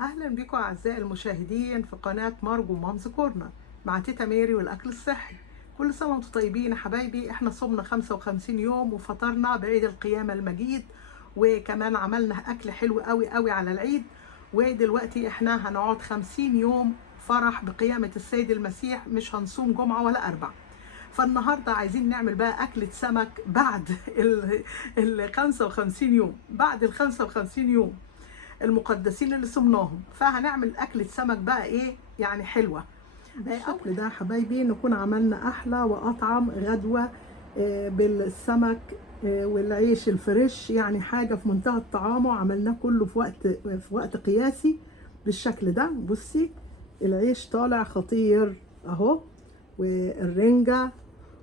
أهلا بكم أعزائي المشاهدين في قناة مارجو مامز كورنر مع تيتا ميري والأكل الصحي. كل سنة وانتم طيبين يا حبايبي. احنا صمنا 55 يوم وفطرنا بعيد القيامة المجيد، وكمان عملنا أكل حلو قوي قوي على العيد. ودلوقتي احنا هنقعد 50 يوم فرح بقيامة السيد المسيح، مش هنصوم جمعة ولا أربع. فالنهارده عايزين نعمل بقى أكلة سمك بعد ال 55 يوم، بعد ال 55 يوم المقدسين اللي صمناهم. فهنعمل أكلة سمك بقى إيه يعني حلوة بالشكل ده حبايبي. نكون عملنا أحلى وأطعم غدوة بالسمك والعيش الفريش، يعني حاجة في منتهى الطعام. عملناه كله في وقت قياسي بالشكل ده. بصي العيش طالع خطير اهو، والرنجة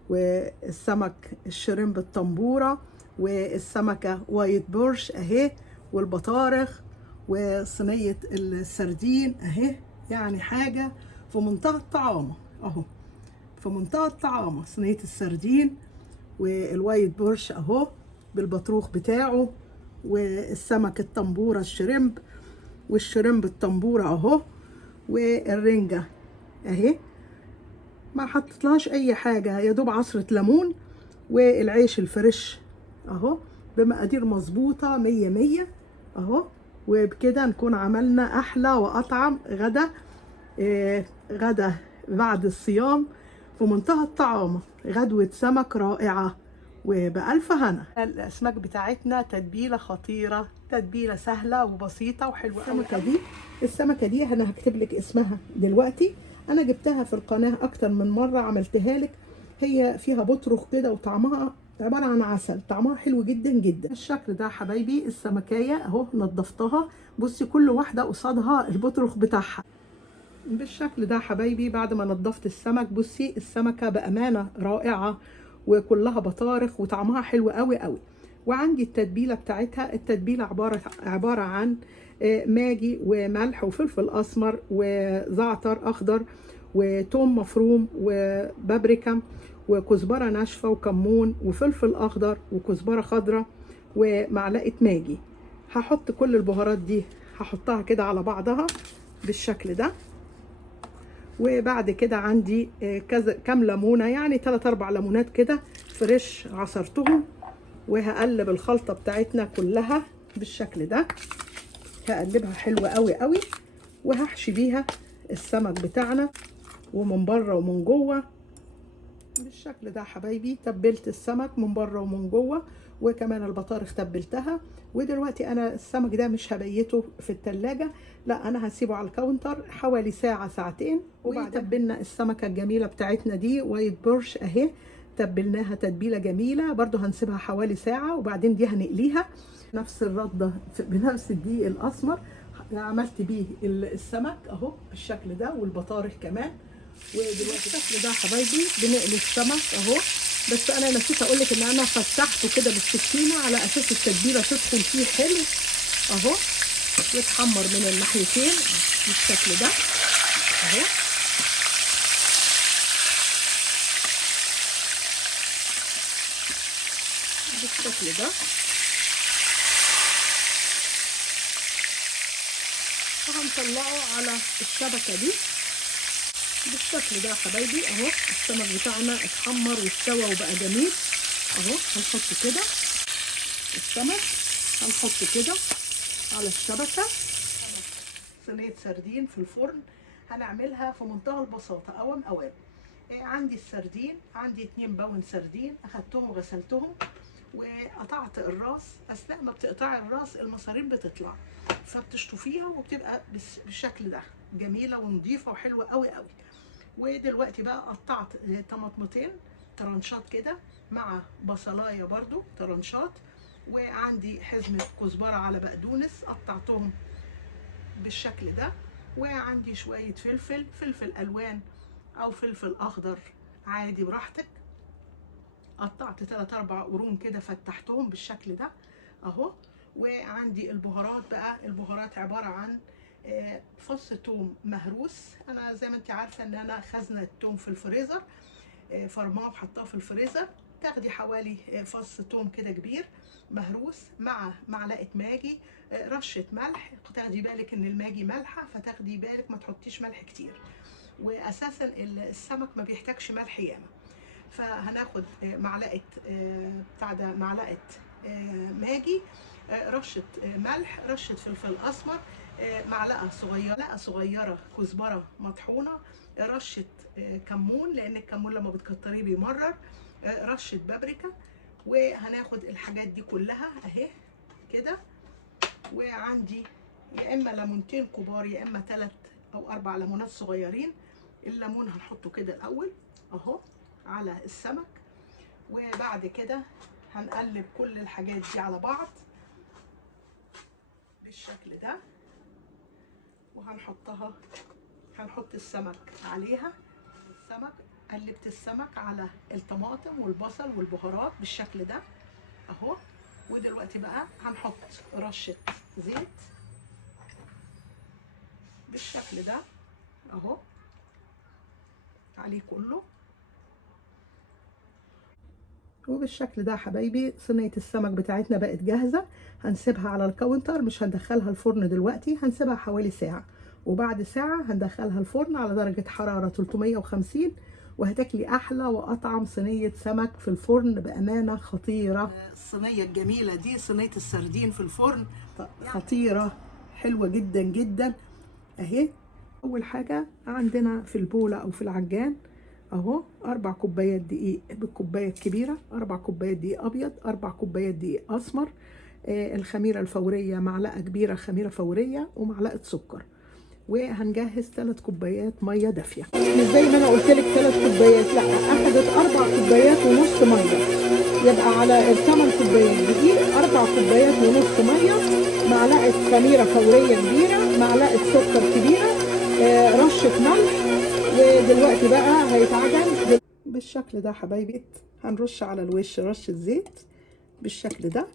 والسمك الشريمب الطنبورة والسمكة وايت بورش اهي، والبطارخ وصينية السردين اهي. يعني حاجة في منتهى الطعامة اهو، في منتهى الطعامة. صينية السردين والوايت بورش اهو بالبطروخ بتاعه، والسمك الطنبورة الشريمب والشريمب الطنبورة اهو، والرنجة اهي ما حطيتلهاش اي حاجة، يا دوب عصرة ليمون، والعيش الفريش اهو بمقادير مظبوطة 100 100 اهو. وبكده نكون عملنا احلى واطعم غدا، غدا بعد الصيام في منتهى الطعام. غدوة سمك رائعة وبألف هنا. الأسماك بتاعتنا تتبيلة خطيرة، تتبيلة سهلة وبسيطة وحلوة قوي. السمكة دي أنا هكتب لك اسمها دلوقتي. أنا جبتها في القناة أكتر من مرة، عملتها لك. هي فيها بطرخ كده وطعمها عبارة عن عسل، طعمها حلو جدا جدا. الشكل ده حبايبي السمكية اهو نضفتها. بصي كل واحدة قصادها البطرخ بتاعها بالشكل ده حبايبي. بعد ما نضفت السمك بصي السمكة بأمانة رائعة وكلها بطارخ وطعمها حلو قوي قوي. وعندي التتبيلة بتاعتها. التتبيلة عبارة عن ماجي وملح وفلفل أسمر وزعتر أخضر وتوم مفروم وبابريكا وكزبرة ناشفة وكمون وفلفل أخضر وكزبرة خضراء ومعلقة ماجي. هحط كل البهارات دي، هحطها كده على بعضها بالشكل ده. وبعد كده عندي كذا كام ليمونه، يعني 3 4 ليمونات كده فريش عصرتهم. وهقلب الخلطه بتاعتنا كلها بالشكل ده، هقلبها حلوه قوي قوي. وهحشي بيها السمك بتاعنا ومن بره ومن جوه بالشكل ده حبايبي. تبلت السمك من بره ومن جوه، وكمان البطارخ تبلتها. ودلوقتي انا السمك ده مش هبيته في التلاجة، لا انا هسيبه على الكاونتر حوالي ساعة ساعتين. وتبلنا السمكة الجميلة بتاعتنا دي وايت بورش اهي، تبلناها تتبيلة جميلة برضو. هنسيبها حوالي ساعة وبعدين دي هنقليها نفس الردة بنفس الدقيق الاسمر. عملت بيه السمك اهو بالشكل ده والبطارخ كمان. ودلوقتي الشكل ده حبايبي بنقلي السمك اهو. بس انا نسيت اقول لك ان انا فتحته كده بالسكينه على اساس التتبيله تدخل فيه حلو اهو، ويتحمر من الناحيتين بالشكل ده اهو. بالشكل ده وهنطلعه على الشبكه دي بالشكل ده حبايبي اهو. السمك بتاعنا اتحمر واستوى وبقى جميل اهو. هنحط كده السمك، هنحط كده على الشبكه. صينيه سردين في الفرن هنعملها في منتهى البساطه. اوام عندي السردين، عندي 2 باون سردين اخدتهم وغسلتهم وقطعت الراس. اثناء ما بتقطعي الراس المصارين بتطلع، فبتشطفيها وبتبقى بالشكل ده جميله ونظيفه وحلوه قوي قوي. ودلوقتي بقى قطعت طماطمتين ترانشات كده، مع بصلايه برضو ترانشات، وعندي حزمه كزبره على بقدونس قطعتهم بالشكل ده. وعندي شويه فلفل الوان او فلفل اخضر عادي براحتك. قطعت 3 4 قرون كده فتحتهم بالشكل ده اهو. وعندي البهارات بقى. البهارات عباره عن فص ثوم مهروس. انا زي ما انت عارفه ان انا خزنه الثوم في الفريزر، فرماه وحطاه في الفريزر تاخدي حوالي فص توم كده كبير مهروس مع معلقه ماجي، رشه ملح. تاخدي بالك ان الماجي مالحه، فتاخدي بالك ما تحطيش ملح كتير، واساسا السمك ما بيحتاجش ملح ياما. فهناخد معلقه معلقه ماجي، رشه ملح، رشه فلفل اسمر، معلقه صغيره كزبره مطحونه، رشه كمون لان الكمون لما بتكتريه بيمرر، رشه بابريكا. وهناخد الحاجات دي كلها اهي كده. وعندي يا اما ليمونتين كبار يا اما 3 أو 4 ليمونات صغيرين. الليمون هنحطه كده الاول اهو على السمك، وبعد كده هنقلب كل الحاجات دي على بعض بالشكل ده، وهنحطها، هنحط السمك عليها. قلبت السمك على الطماطم والبصل والبهارات بالشكل ده اهو. ودلوقتي بقى هنحط رشة زيت بالشكل ده اهو عليه كله. وبالشكل ده يا حبايبي صينية السمك بتاعتنا بقت جاهزة. هنسيبها على الكاونتر، مش هندخلها الفرن دلوقتي، هنسيبها حوالي ساعة، وبعد ساعة هندخلها الفرن على درجة حرارة 350، وهتاكلي أحلى وأطعم صينية سمك في الفرن بأمانة خطيرة. الصينية الجميلة دي صينية السردين في الفرن خطيرة، حلوة جدا جدا أهي. أول حاجة عندنا في البولة أو في العجان اهو 4 كوبايات دقيق بالكوبايه الكبيره، 4 كوبايات دقيق ابيض، 4 كوبايات دقيق اسمر، الخميره الفوريه معلقه كبيره خميره فوريه، ومعلقه سكر. وهنجهز 3 كوبايات ميه دافيه، مش زي ما انا قلت لك 3 كوبايات، لا اخدت 4 كوبايات ونص ميه، يبقى على ال8 كوبايات دقيق 4 كوبايات ونص ميه، معلقه خميره فوريه كبيره، معلقه سكر كبيره، رشه ملح. ودلوقتي بقى هيتعجن بالشكل ده حبايبي. هنرش على الوش رشة زيت بالشكل ده،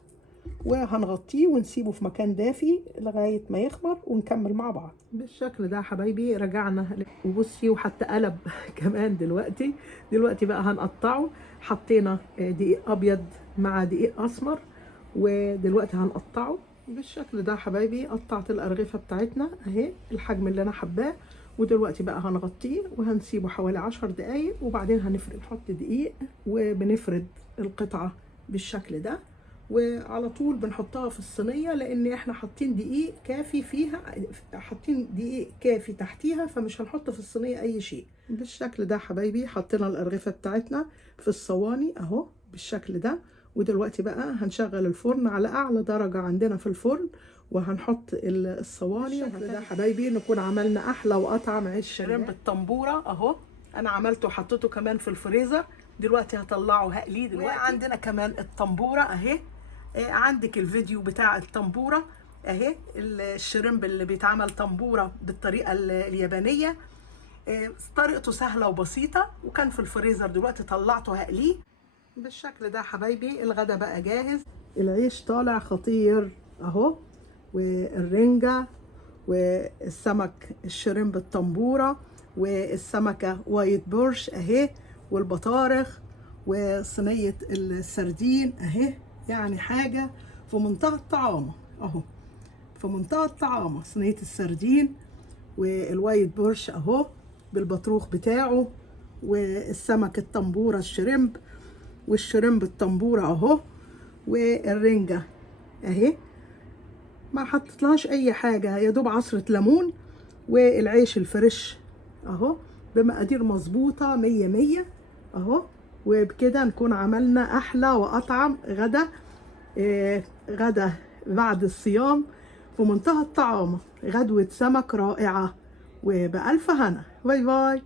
وهنغطيه ونسيبه في مكان دافي لغاية ما يخمر، ونكمل مع بعض بالشكل ده حبايبي. رجعنا وبصي وحتى قلب كمان دلوقتي بقى هنقطعه. حطينا دقيق ابيض مع دقيق اسمر، ودلوقتي هنقطعه بالشكل ده حبايبي. قطعت الارغفة بتاعتنا اهي الحجم اللي انا حباه، ودلوقتي بقى هنغطيه وهنسيبه حوالي 10 دقايق، وبعدين هنفرد، نحط دقيق وبنفرد القطعة بالشكل ده، وعلى طول بنحطها في الصينية لان احنا حاطين دقيق كافي فيها، حاطين دقيق كافي تحتيها، فمش هنحط في الصينية اي شيء. بالشكل ده حبايبي حطينا الارغفة بتاعتنا في الصواني اهو بالشكل ده. ودلوقتي بقى هنشغل الفرن على اعلى درجة عندنا في الفرن، وهنحط الصواني بالشكل ده حبايبي. نكون عملنا احلى واطعم عيش شريمب بالطنبوره اهو. انا عملته وحطيته كمان في الفريزر، دلوقتي هطلعه هقليه دلوقتي. وعندنا كمان الطنبوره اهي. عندك الفيديو بتاع الطنبوره اهي، الشريمب اللي بيتعمل طنبوره بالطريقه اليابانيه. طريقته سهله وبسيطه، وكان في الفريزر، دلوقتي طلعته هقليه بالشكل ده حبايبي. الغدا بقى جاهز، العيش طالع خطير اهو، والرنجة والسمك الشريمب الطنبورة، والسمكة وايت بورش اهي، والبطارخ، وصينية السردين اهي. يعني حاجة في منتهى الطعامة اهو، في منتهى الطعامة. صينية السردين والوايت بورش اهو بالبطروخ بتاعه، والسمك الطنبورة الشريمب، والشريمب الطنبورة اهو، والرنجة اهي. ما حطيتلهاش اي حاجه، يا دوب عصره ليمون، والعيش الفريش اهو بمقادير مظبوطه 100 100 اهو. وبكده نكون عملنا احلى واطعم غدا، غدا بعد الصيام في منتهى الطعامه، غدوه سمك رائعه وبألف هنا. باي باي.